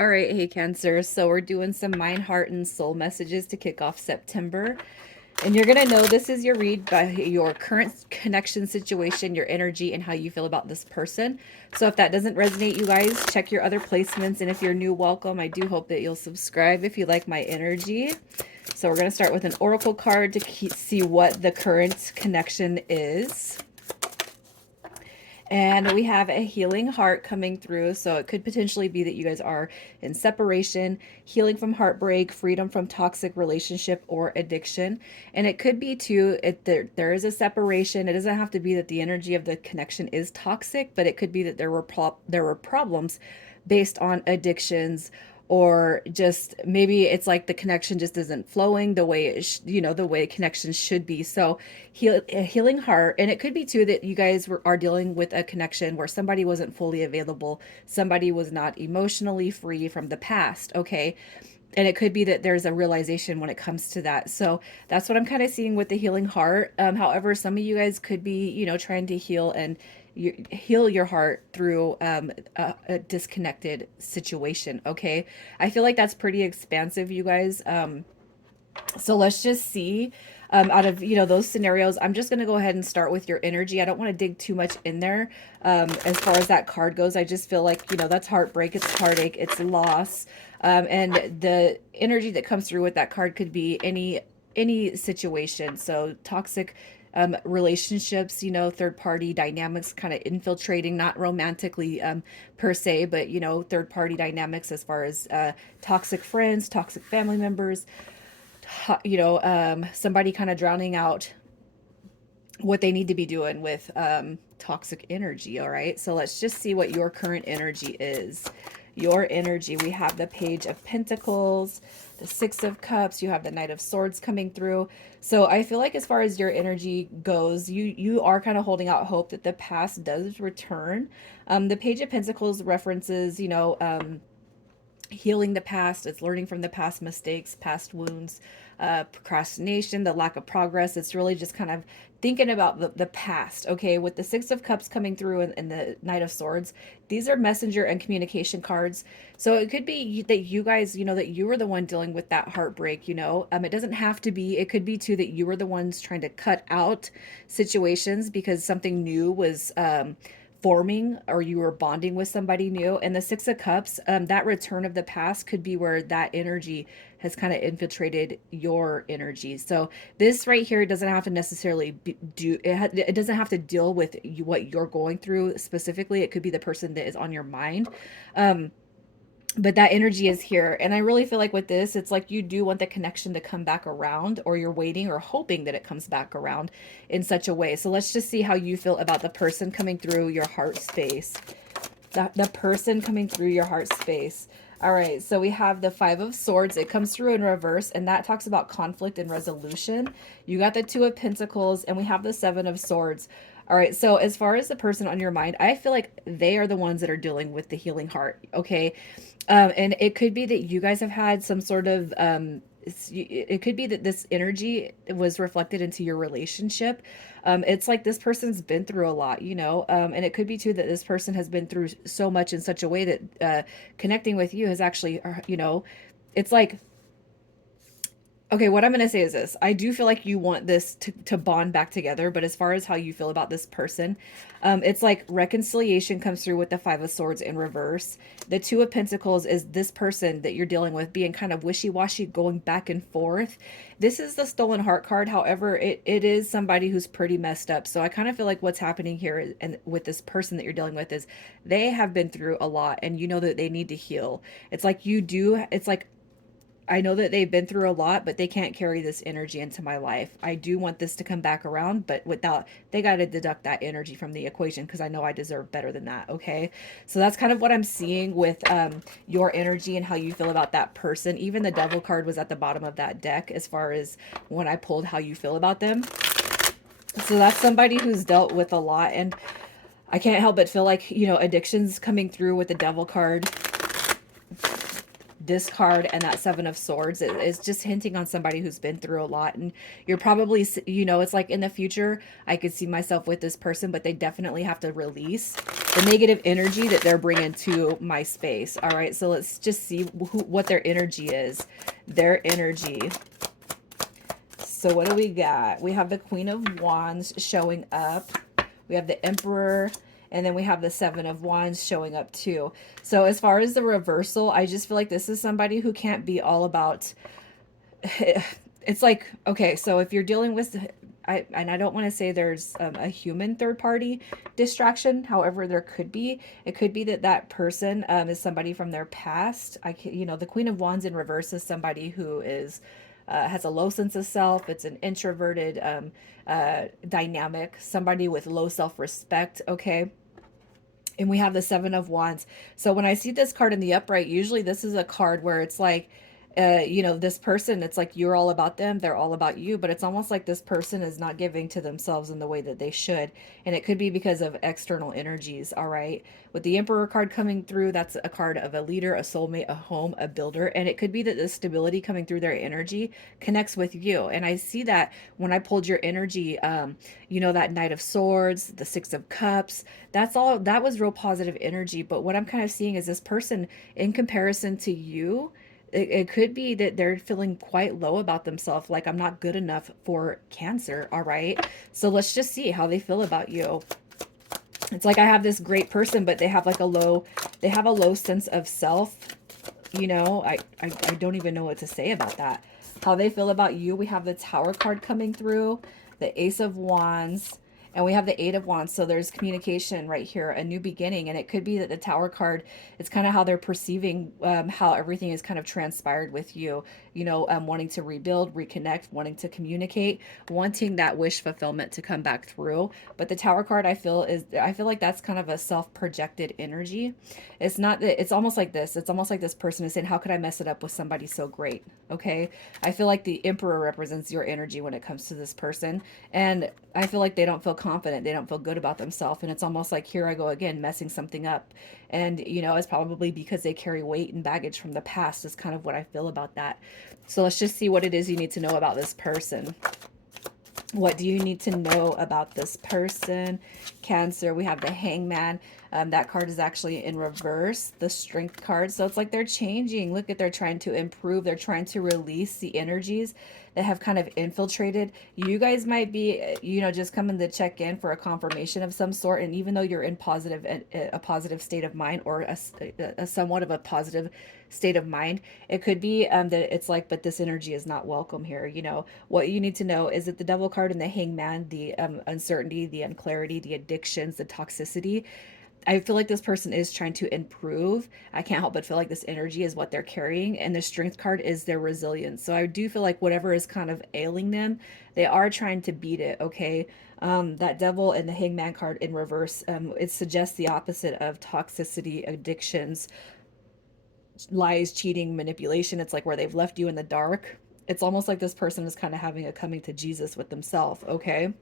All right, hey Cancer. So we're doing some mind, heart, and soul messages to kick off September. And you're going to know this is your read by your current connection situation, your energy, and how you feel about this person. So if that doesn't resonate, you guys, check your other placements. And if you're new, welcome. I do hope that you'll subscribe if you like my energy. So we're going to start with an oracle card to see what the current connection is. And we have a healing heart coming through. So it could potentially be that you guys are in separation, healing from heartbreak, freedom from toxic relationship or addiction. And it could be too, there is a separation. It doesn't have to be that the energy of the connection is toxic, but it could be that there were problems based on addictions, or just maybe it's like the connection just isn't flowing the way the way connections should be. So a healing heart. And it could be too that you guys are dealing with a connection where somebody wasn't fully available, somebody was not emotionally free from the past. Okay, and it could be that there's a realization when it comes to that. So that's what I'm kind of seeing with the healing heart. However, some of you guys could be, trying to heal and heal your heart through a disconnected situation. Okay, I feel like that's pretty expansive, you guys. So let's just see, out of those scenarios. I'm just going to go ahead and start with your energy. I don't want to dig too much in there. As far as that card goes, I just feel like that's heartbreak, it's heartache, it's loss. And the energy that comes through with that card could be any situation. So toxic relationships, third party dynamics kind of infiltrating, not romantically per se, but third party dynamics as far as toxic friends, toxic family members, somebody kind of drowning out what they need to be doing with toxic energy. All right, so let's just see what your current energy is. Your energy, we have the Page of Pentacles, the Six of Cups, you have the Knight of Swords coming through. So I feel like as far as your energy goes, you are kind of holding out hope that the past does return. The Page of Pentacles references, healing the past. It's learning from the past mistakes, past wounds, procrastination, the lack of progress. It's really just kind of thinking about the past. Okay, with the Six of Cups coming through and the Knight of Swords, these are messenger and communication cards. So it could be that you guys, that you were the one dealing with that heartbreak. It doesn't have to be. It could be too that you were the ones trying to cut out situations because something new was forming, or you were bonding with somebody new. And the Six of Cups, that return of the past could be where that energy has kind of infiltrated your energy. So this right here doesn't have to necessarily it doesn't have to deal with what you're going through specifically. It could be the person that is on your mind. But that energy is here. And I really feel like with this, it's like you do want the connection to come back around, or you're waiting or hoping that it comes back around in such a way. So let's just see how you feel about the person coming through your heart space. The person coming through your heart space. All right, so we have the Five of Swords. It comes through in reverse, and that talks about conflict and resolution. You got the Two of Pentacles, and we have the Seven of Swords. All right, so as far as the person on your mind, I feel like they are the ones that are dealing with the healing heart, okay? And it could be that you guys have had some sort of it could be that this energy was reflected into your relationship. It's like this person's been through a lot, and it could be too that this person has been through so much in such a way that connecting with you has actually, it's like, okay, what I'm going to say is this. I do feel like you want this to bond back together, but as far as how you feel about this person, it's like reconciliation comes through with the Five of Swords in reverse. The Two of Pentacles is this person that you're dealing with being kind of wishy-washy, going back and forth. This is the Stolen Heart card. However, it is somebody who's pretty messed up. So I kind of feel like what's happening here and with this person that you're dealing with is they have been through a lot, and you know that they need to heal. It's like it's like, I know that they've been through a lot, but they can't carry this energy into my life. I do want this to come back around, but they got to deduct that energy from the equation because I know I deserve better than that. Okay. So that's kind of what I'm seeing with your energy and how you feel about that person. Even the Devil card was at the bottom of that deck as far as when I pulled how you feel about them. So that's somebody who's dealt with a lot. And I can't help but feel like, addictions coming through with the Devil card, this card, and that Seven of Swords is just hinting on somebody who's been through a lot. And you're probably, it's like in the future I could see myself with this person, but they definitely have to release the negative energy that they're bringing to my space. All right, so let's just see what their energy is. Their energy. So what do we got? We have the Queen of Wands showing up. We have the Emperor, and then we have the Seven of Wands showing up too. So as far as the reversal, I just feel like this is somebody who can't be all about it's like, okay, so if you're dealing with and I don't want to say there's a human third party distraction. However, there could be. It could be that that person is somebody from their past. The Queen of Wands in reverse is somebody who is has a low sense of self. It's an introverted dynamic, somebody with low self respect. Okay, and we have the Seven of Wands. So when I see this card in the upright, usually this is a card where it's like, this person, it's like you're all about them, they're all about you, but it's almost like this person is not giving to themselves in the way that they should. And it could be because of external energies, all right? With the Emperor card coming through, that's a card of a leader, a soulmate, a home, a builder. And it could be that the stability coming through their energy connects with you. And I see that when I pulled your energy, that Knight of Swords, the Six of Cups, that was real positive energy. But what I'm kind of seeing is this person, in comparison to you, it could be that they're feeling quite low about themselves, like I'm not good enough for Cancer. All right, so let's just see how they feel about you. It's like I have this great person, but they have like they have a low sense of self. I don't even know what to say about that. How they feel about you. We have the Tower card coming through, the Ace of Wands, and we have the Eight of Wands. So there's communication right here, a new beginning. And it could be that the Tower card, it's kind of how they're perceiving how everything is kind of transpired with you, wanting to rebuild, reconnect, wanting to communicate, wanting that wish fulfillment to come back through. But the Tower card, I feel like that's kind of a self-projected energy. It's not that, it's almost like this. It's almost like this person is saying, how could I mess it up with somebody so great? Okay. I feel like the Emperor represents your energy when it comes to this person. And I feel like they don't feel confident. They don't feel good about themselves. And it's almost like, here I go again, messing something up. And, it's probably because they carry weight and baggage from the past, is kind of what I feel about that. So let's just see what it is you need to know about this person. What do you need to know about this person? Cancer, we have the Hangman. That card is actually in reverse, the Strength card. So it's like they're changing. Look at, they're trying to improve. They're trying to release the energies that have kind of infiltrated. You guys might be, just coming to check in for a confirmation of some sort. And even though you're in a positive state of mind, or a somewhat of a positive state of mind, it could be that it's like, but this energy is not welcome here. What you need to know is that the Devil card and the Hangman, the uncertainty, the unclarity, the addictions, the toxicity, I feel like this person is trying to improve. I can't help but feel like this energy is what they're carrying. And the Strength card is their resilience. So I do feel like whatever is kind of ailing them, they are trying to beat it. Okay. That Devil and the Hangman card in reverse, it suggests the opposite of toxicity, addictions, lies, cheating, manipulation. It's like where they've left you in the dark. It's almost like this person is kind of having a coming to Jesus with themselves. Okay.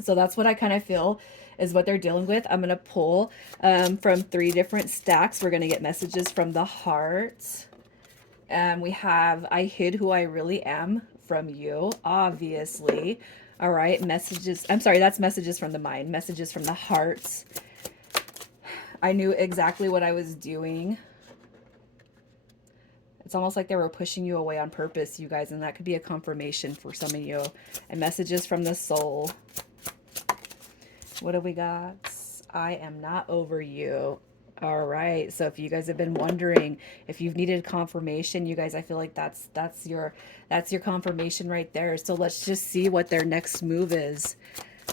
So that's what I kind of feel is what they're dealing with. I'm going to pull from 3 different stacks. We're going to get messages from the heart. We have, I hid who I really am from you, obviously. All right. Messages. I'm sorry. That's messages from the mind. Messages from the heart. I knew exactly what I was doing. It's almost like they were pushing you away on purpose, you guys. And that could be a confirmation for some of you. And messages from the soul. What do we got? I am not over you. All right. So if you guys have been wondering if you've needed confirmation, you guys, I feel like that's your confirmation right there. So let's just see what their next move is.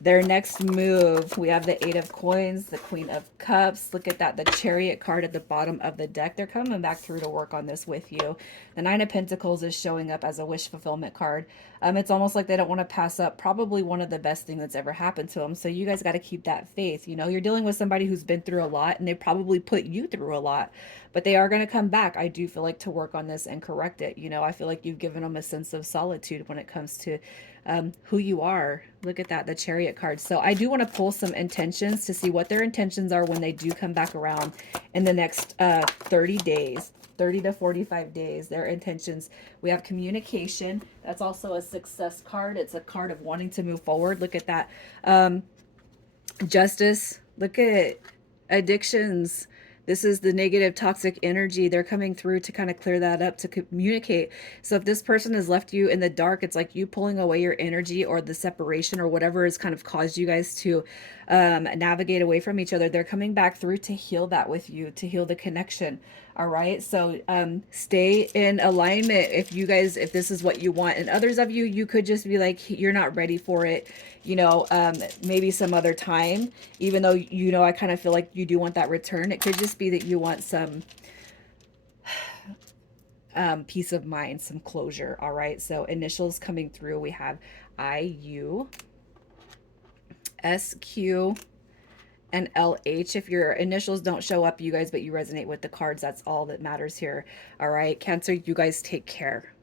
Their next move, we have the Eight of Coins, the Queen of Cups. Look at that, the Chariot card at the bottom of the deck. They're coming back through to work on this with you. The Nine of Pentacles is showing up as a wish fulfillment card. It's almost like they don't want to pass up probably one of the best things that's ever happened to them. So you guys got to keep that faith. You're dealing with somebody who's been through a lot, and they probably put you through a lot, but they are going to come back. I do feel like to work on this and correct it. I feel like you've given them a sense of solitude when it comes to who you are. Look at that, the Chariot card. So I do want to pull some intentions to see what their intentions are when they do come back around in the next 30 days. 30 to 45 days, their intentions. We have communication. That's also a success card. It's a card of wanting to move forward. Look at that. Justice. Look at Addictions. This is the negative toxic energy. They're coming through to kind of clear that up, to communicate. So if this person has left you in the dark, it's like you pulling away your energy, or the separation, or whatever has kind of caused you guys to navigate away from each other. They're coming back through to heal that with you, to heal the connection. All right. So stay in alignment if you guys, if this is what you want. And others of you, you could just be like, you're not ready for it, maybe some other time, even though, I kind of feel like you do want that return. It could just be that you want some peace of mind, some closure. All right. So initials coming through, we have IU, SQ, and LH. If your initials don't show up, you guys, but you resonate with the cards, that's all that matters here. All right. Cancer, you guys take care.